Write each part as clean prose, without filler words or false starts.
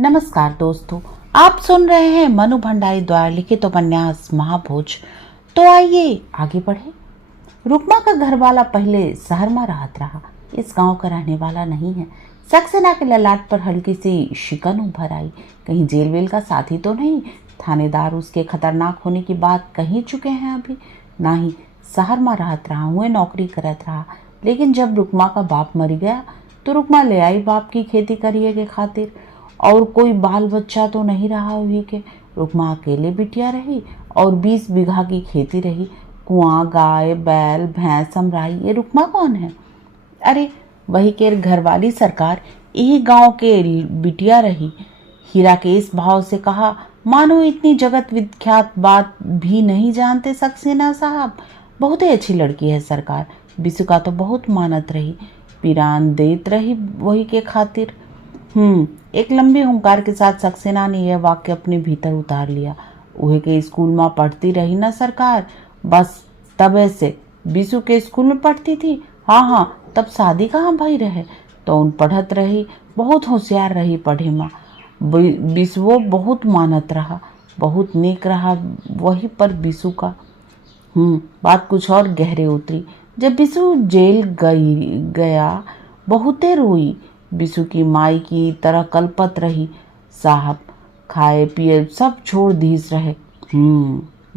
नमस्कार दोस्तों, आप सुन रहे हैं मनु भंडारी द्वारा लिखित उपन्यास महाभोज। तो आइए आगे बढ़े। रुक्मा का घर वाला पहले शहर में रहत रहा, इस गांव का रहने वाला नहीं है। सक्सेना के ललाट पर हल्की सी शिकन उभर आई। कहीं जेल वेल का साथी तो नहीं? थानेदार उसके खतरनाक होने की बात कही चुके हैं अभी? ना ही, शहर में रहत रहा, हुए नौकरी करत रहा। लेकिन जब रुक्मा का बाप मर गया तो रुक्मा ले आई बाप की खेती करिए के खातिर। और कोई बाल बच्चा तो नहीं रहा हुई के। रुक्मा अकेले बिटिया रही और 20 बीघा की खेती रही। कुआं, गाय, बैल, भैंस, समराई, ये रुक्मा कौन है? अरे वही के घरवाली सरकार, यही गांव के बिटिया रही। हीरा के इस भाव से कहा मानो इतनी जगत विख्यात बात भी नहीं जानते सक्सेना साहब। बहुत ही अच्छी लड़की है सरकार, बिसु का तो बहुत मानत रही, पिरान देत रही वही के खातिर। एक लंबी हुंकार के साथ सक्सेना ने यह वाक्य अपने भीतर उतार लिया। उहे के स्कूल में पढ़ती रही ना सरकार, बस तबे से बिसु के स्कूल में पढ़ती थी। हाँ, तब शादी कहाँ भई रहे, तो उन पढ़त रही, बहुत होशियार रही पढ़े में। बिसुओ बहुत मानत रहा, बहुत नेक रहा वही पर बिसु का। बात कुछ और गहरे उतरी। जब बिसु जेल गया बहुते रोई। बिसु की माई की तरह कलपत रही साहब, खाए पिए सब छोड़ दीस रहे।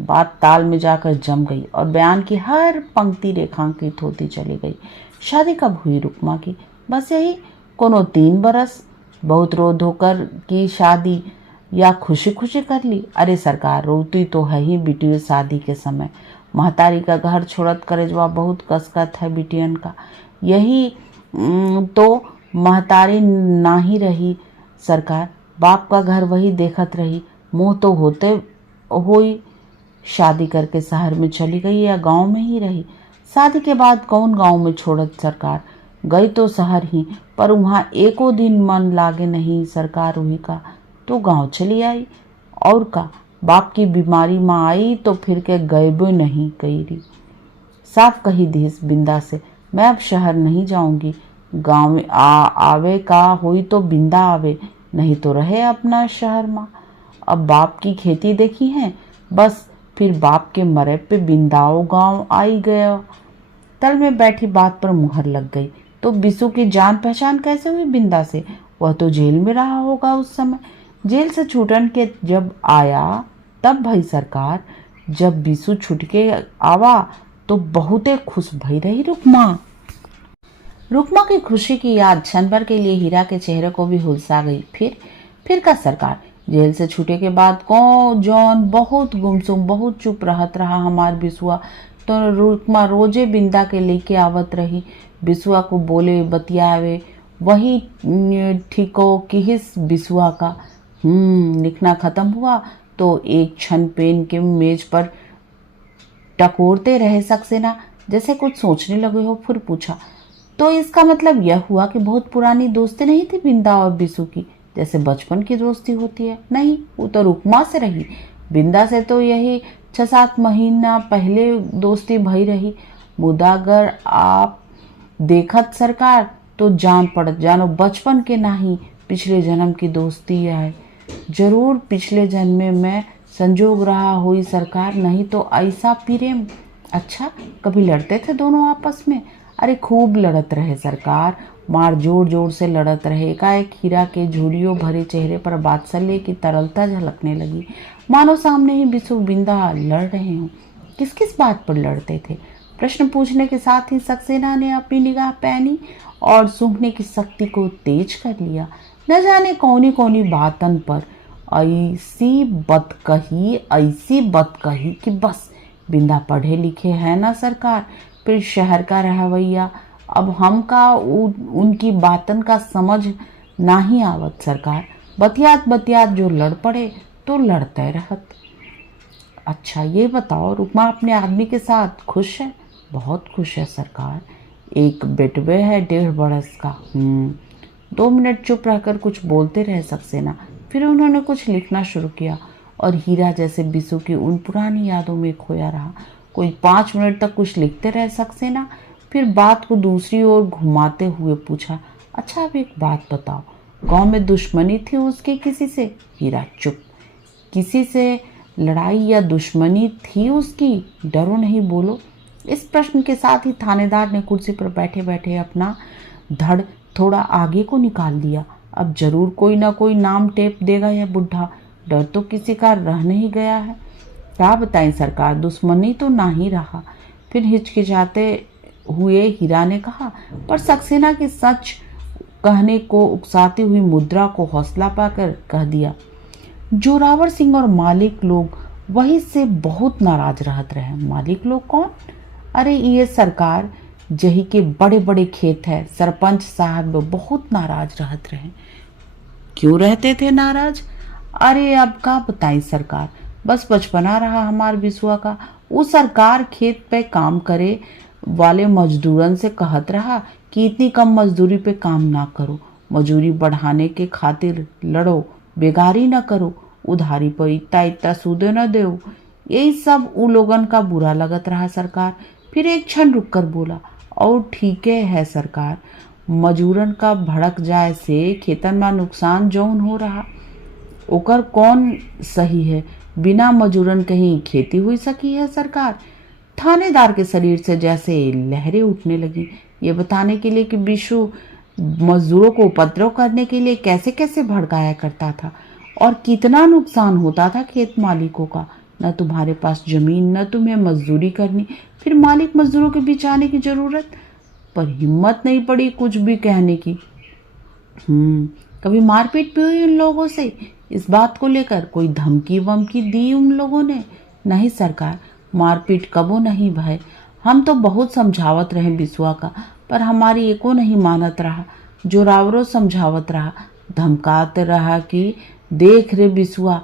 बात ताल में जाकर जम गई और बयान की हर पंक्ति रेखांकित होती चली गई। शादी कब हुई रुक्मा की? बस यही कोनो 3 बरस। बहुत रो धोकर की शादी या खुशी खुशी कर ली? अरे सरकार, रोती तो है ही बिटिया शादी के समय। महतारी का घर छोड़त करेजवा बहुत कसकत है बिटियन का। यही तो महतारी ना ही रही सरकार, बाप का घर वही देखत रही। मुंह तो होते हुई शादी करके शहर में चली गई या गांव में ही रही? शादी के बाद कौन गांव में छोड़त सरकार, गई तो शहर ही, पर वहाँ एको दिन मन लागे नहीं सरकार उही का, तो गांव चली आई। और का बाप की बीमारी में आई तो फिर के गए भी नहीं कही। साफ कही दीस बिंदा से, मैं अब शहर नहीं जाऊंगी। गांव में आवे का हुई तो बिंदा आवे, नहीं तो रहे अपना शहर में। अब बाप की खेती देखी है, बस फिर बाप के मरे पे बिंदाओ गांव आई गया। तल में बैठी बात पर मुहर लग गई। तो बिसु की जान पहचान कैसे हुई बिंदा से? वह तो जेल में रहा होगा उस समय। जेल से छूटन के जब आया तब भई सरकार, जब बिसु छूट के आवा तो बहुते खुश भई रही रुक्मा। रुक्मा की खुशी की याद क्षण भर के लिए हीरा के चेहरे को भी हुलसा गई। फिर का सरकार, जेल से छूटे के बाद जॉन बहुत गुमसुम, बहुत चुप रहत रहा हमार बिसुआ। तो रुक्मा रोजे बिंदा के लेके आवत रही, बिसुआ को बोले बतियावे, वही ठीको किहिस बिसुआ का। लिखना खत्म हुआ तो एक क्षण पेन के मेज पर टकोरते रहे सक्सेना, जैसे कुछ सोचने लगे हो। फिर पूछा, तो इसका मतलब यह हुआ कि बहुत पुरानी दोस्ती नहीं थी बिंदा और बिसु की, जैसे बचपन की दोस्ती होती है? नहीं, वो तो रुक्मा से रही। बिंदा से तो यही 6-7 महीना पहले दोस्ती भई रही। मुदा अगर आप देखत सरकार तो जान पड़त, जानो बचपन के नहीं पिछले जन्म की दोस्ती है। जरूर पिछले जन्म में संजोग रहा हुई सरकार, नहीं तो ऐसा प्रेम। अच्छा, कभी लड़ते थे दोनों आपस में? अरे खूब लड़त रहे सरकार, मार जोर जोर से लड़त रहे। एकाएक हीरा के झुर्रियों भरे चेहरे पर वात्सल्य की तरलता झलकने लगी, मानो सामने ही बिसु बिंदा लड़ रहे हों। किस किस बात पर लड़ते थे? प्रश्न पूछने के साथ ही सक्सेना ने अपनी निगाह पैनी और सूंघने की शक्ति को तेज कर लिया। न जाने कौनी कौनी बातन पर ऐसी बत कही कि बस बिंदा पढ़े लिखे है ना सरकार, फिर शहर का रहवैया। अब हम का उनकी बातन का समझ नहीं आवत सरकार। बतियात बतियात जो लड़ पड़े तो लड़ते रहत। अच्छा ये बताओ, रुक्मा अपने आदमी के साथ खुश है? बहुत खुश है सरकार। एक बेटवे है 1.5 बरस का। 2 मिनट चुप रहकर कुछ बोलते रह सक्सेना, फिर उन्होंने कुछ लिखना शुरू किया और हीरा जैसे बिसु की उन पुरानी यादों में खोया रहा। कोई 5 मिनट तक कुछ लिखते रह सक्सेना, फिर बात को दूसरी ओर घुमाते हुए पूछा, अच्छा अब एक बात बताओ, गांव में दुश्मनी थी उसकी किसी से? हीरा चुप। किसी से लड़ाई या दुश्मनी थी उसकी? डरो नहीं, बोलो। इस प्रश्न के साथ ही थानेदार ने कुर्सी पर बैठे बैठे अपना धड़ थोड़ा आगे को निकाल दिया। अब जरूर कोई ना कोई नाम टेप देगा यह बुढ़ा। डर तो किसी का रह नहीं गया है। क्या बताएं सरकार, दुश्मनी तो ना ही रहा। फिर हिचकिचाते हुए हीरा ने कहा, पर सक्सेना की सच कहने को उकसाती हुई मुद्रा को हौसला पाकर कह दिया, जोरावर सिंह और मालिक लोग वही से बहुत नाराज रहत रहे। मालिक लोग कौन? अरे ये सरकार जही के बड़े बड़े खेत है, सरपंच साहब बहुत नाराज रहत रहे। क्यों रहते थे नाराज? अरे अब का बताई सरकार, बस बचपना रहा हमार बिसुआ का। वो सरकार खेत पे काम करे वाले मजदूरन से कहत रहा कि इतनी कम मजदूरी पे काम ना करो, मजूरी बढ़ाने के खातिर लड़ो, बेगारी ना करो, उधारी पर इतना इतना सूदे न दो। यही सब उ लोगन का बुरा लगत रहा सरकार। फिर एक क्षण रुक कर बोला, और ठीक है सरकार, मजूरन का भड़क जाए से खेतन में नुकसान जौन हो रहा ओकर कौन सही है? बिना मजूरन कहीं खेती हुई सकी है सरकार? थानेदार के शरीर से जैसे लहरें उठने लगी, ये बताने के लिए कि बिशु मजदूरों को उपद्रव करने के लिए कैसे कैसे भड़काया करता था और कितना नुकसान होता था खेत मालिकों का। न तुम्हारे पास जमीन, न तुम्हें मजदूरी करनी, फिर मालिक मजदूरों के बीच आने की जरूरत। पर हिम्मत नहीं पड़ी कुछ भी कहने की। कभी मारपीट भी हुई उन लोगों से? इस बात को लेकर कोई धमकी वमकी दी उन लोगों ने? नहीं सरकार, मारपीट कबो नहीं भाई। हम तो बहुत समझावत रहे बिसुआ का, पर हमारी एको नहीं मानत रहा। जोरावरो समझावत रहा, धमकाते रहा कि देख रे बिसुआ,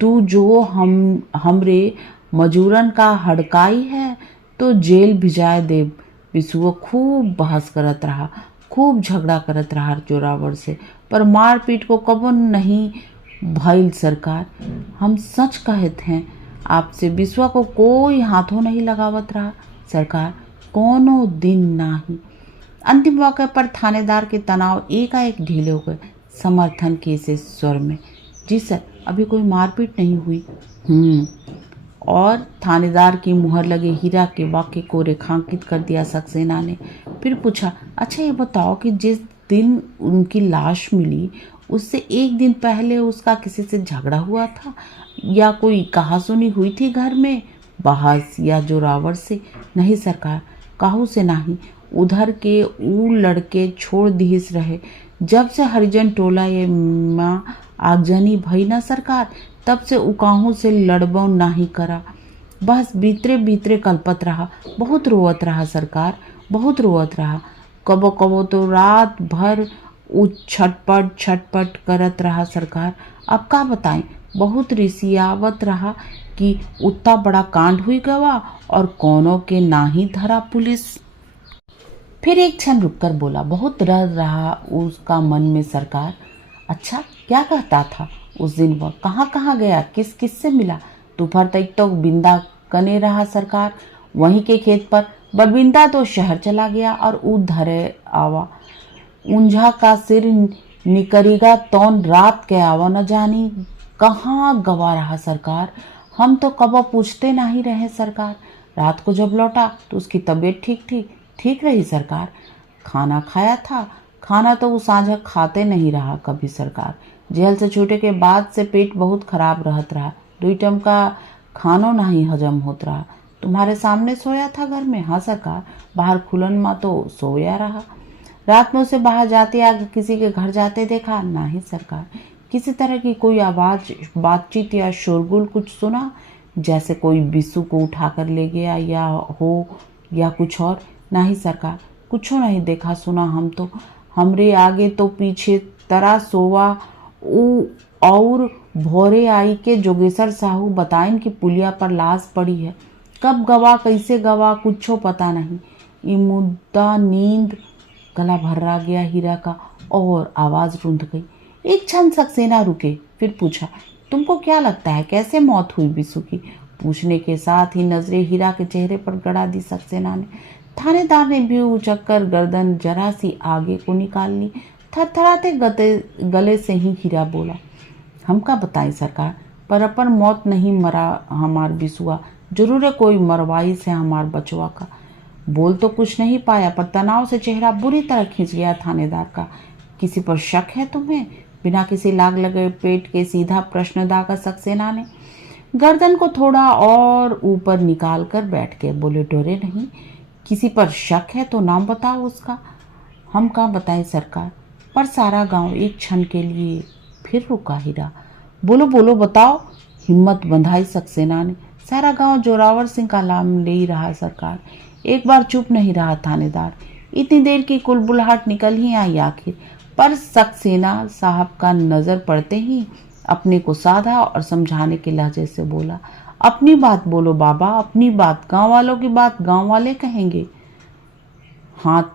तू जो हमरे मजूरन का हड़काई है तो जेल भिजाए दे। बिसुआ खूब बहस करत रहा, खूब झगड़ा करत रहा जोरावर से, पर मारपीट को कबो नहीं भइल सरकार। हम सच कहत हैं आपसे, बिसुआ को कोई हाथों नहीं लगावत रहा सरकार, कोनो दिन नहीं। अंतिम वाक़े पर थानेदार के तनाव एकाएक ढीले हो गए। समर्थन के से स्वर में, जी सर, अभी कोई मारपीट नहीं हुई। और थानेदार की मुहर लगे हीरा के वाक्य को रेखांकित कर दिया सक्सेना ने। फिर पूछा, अच्छा ये बताओ कि जिस दिन उनकी लाश मिली उससे एक दिन पहले उसका किसी से झगड़ा हुआ था या कोई कहासुनी हुई थी घर में, बहस या जोरावर से? नहीं सरकार, काहू से नहीं। उधर के ऊ लड़के छोड़ दिहिस रहे। जब से हरिजन टोला ये माँ आगजनी भई ना सरकार, तब से उकाहू से लड़बो नहीं करा। बस भीतरे भीतरे कल्पत रहा, बहुत रोवत रहा सरकार, बहुत रोवत रहा। कबो कबो तो रात भर छटपट छटपट करत रहा सरकार। अब का बताएं, बहुत रिसियावत रहा कि उतना बड़ा कांड हुई गवा और कोनो के ना ही धरा पुलिस। फिर एक क्षण रुककर बोला, बहुत डर रहा उसका मन में सरकार। अच्छा, क्या कहता था उस दिन? वह कहाँ कहाँ गया, किस किस से मिला? दोपहर तक तो बिंदा कने रहा सरकार, वहीं के खेत पर। बरबिंदा तो शहर चला गया और ऊ धरे आवा। उंझा का सिर निकरीगा तौन रात के आवा, न जानी कहाँ गवा रहा सरकार। हम तो कबो पूछते नहीं रहे सरकार। रात को जब लौटा तो उसकी तबीयत ठीक रही सरकार। खाना खाया था, खाना तो वो साझा खाते नहीं रहा कभी सरकार। जेल से छूटे के बाद से पेट बहुत खराब रहत रहा, 2 टाइम का खानो नहीं हजम होत रहा। तुम्हारे सामने सोया था घर में? हाँ सरकार, बाहर खुलन में तो सोया रहा। रात में उसे बाहर जाते या किसी के घर जाते देखा? नहीं सरकार। किसी तरह की कोई आवाज, बातचीत या शोरगुल कुछ सुना, जैसे कोई बिस्सू को उठाकर ले गया या कुछ और? नहीं सरकार, कुछ नहीं देखा सुना हम तो। हमरे आगे तो पीछे तरा सोवा और भोरे आई के जोगेश्वर साहू बताइन कि पुलिया पर लाश पड़ी है। कब गवा, कैसे गवा, कुछो पता नहीं। ये मुद्दा नींद गला भर्रा गया हीरा का और आवाज रुंध गई। एक क्षण सक्सेना रुके, फिर पूछा, तुमको क्या लगता है कैसे मौत हुई बिस्सू की? पूछने के साथ ही नजरें हीरा के चेहरे पर गड़ा दी सक्सेना ने। थानेदार ने भी उचक कर गर्दन जरा सी आगे को निकाल ली। थरथराते गले से ही हीरा बोला, हम का बताएं सरकार, पर अपन मौत नहीं मरा हमार बिसुआ, जरूर है कोई मरवाई से हमार बचवा का। बोल तो कुछ नहीं पाया, पर तनाव से चेहरा बुरी तरह खिंच गया थानेदार का। किसी पर शक है तुम्हें? बिना किसी लाग लगे पेट के सीधा प्रश्न दागा सक्सेना ने। गर्दन को थोड़ा और ऊपर निकाल कर बैठ गए। बोले, डरे नहीं? किसी पर शक है तो नाम बताओ उसका। हम कहाँ बताएं सरकार। पर सारा गांव एक क्षण के लिए फिर रुका। हीरा, बोलो बोलो बताओ, हिम्मत बंधाई सक्सेना ने। सारा गांव जोरावर सिंह का नाम ले ही रहा सरकार। एक बार चुप नहीं रहा थानेदार। इतनी देर की कुलबुलाहट निकल ही आई आखिर, पर सक्सेना साहब का नजर पड़ते ही अपने को साधा और समझाने के लहजे से बोला, अपनी बात बोलो बाबा, अपनी बात। गांव वालों की बात गांव वाले कहेंगे। हाथ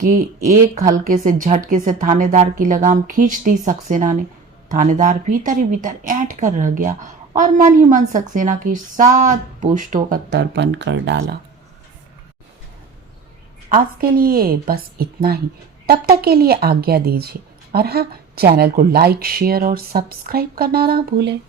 की एक हल्के से झटके से थानेदार की लगाम खींच दी सक्सेना ने। थानेदार भीतर ही भीतर ऐंठ कर रह गया और मन ही मन सक्सेना की 7 पुश्तों का तर्पण कर डाला। आज के लिए बस इतना ही। तब तक के लिए आज्ञा दीजिए, और हाँ, चैनल को लाइक, शेयर और सब्सक्राइब करना ना भूलें।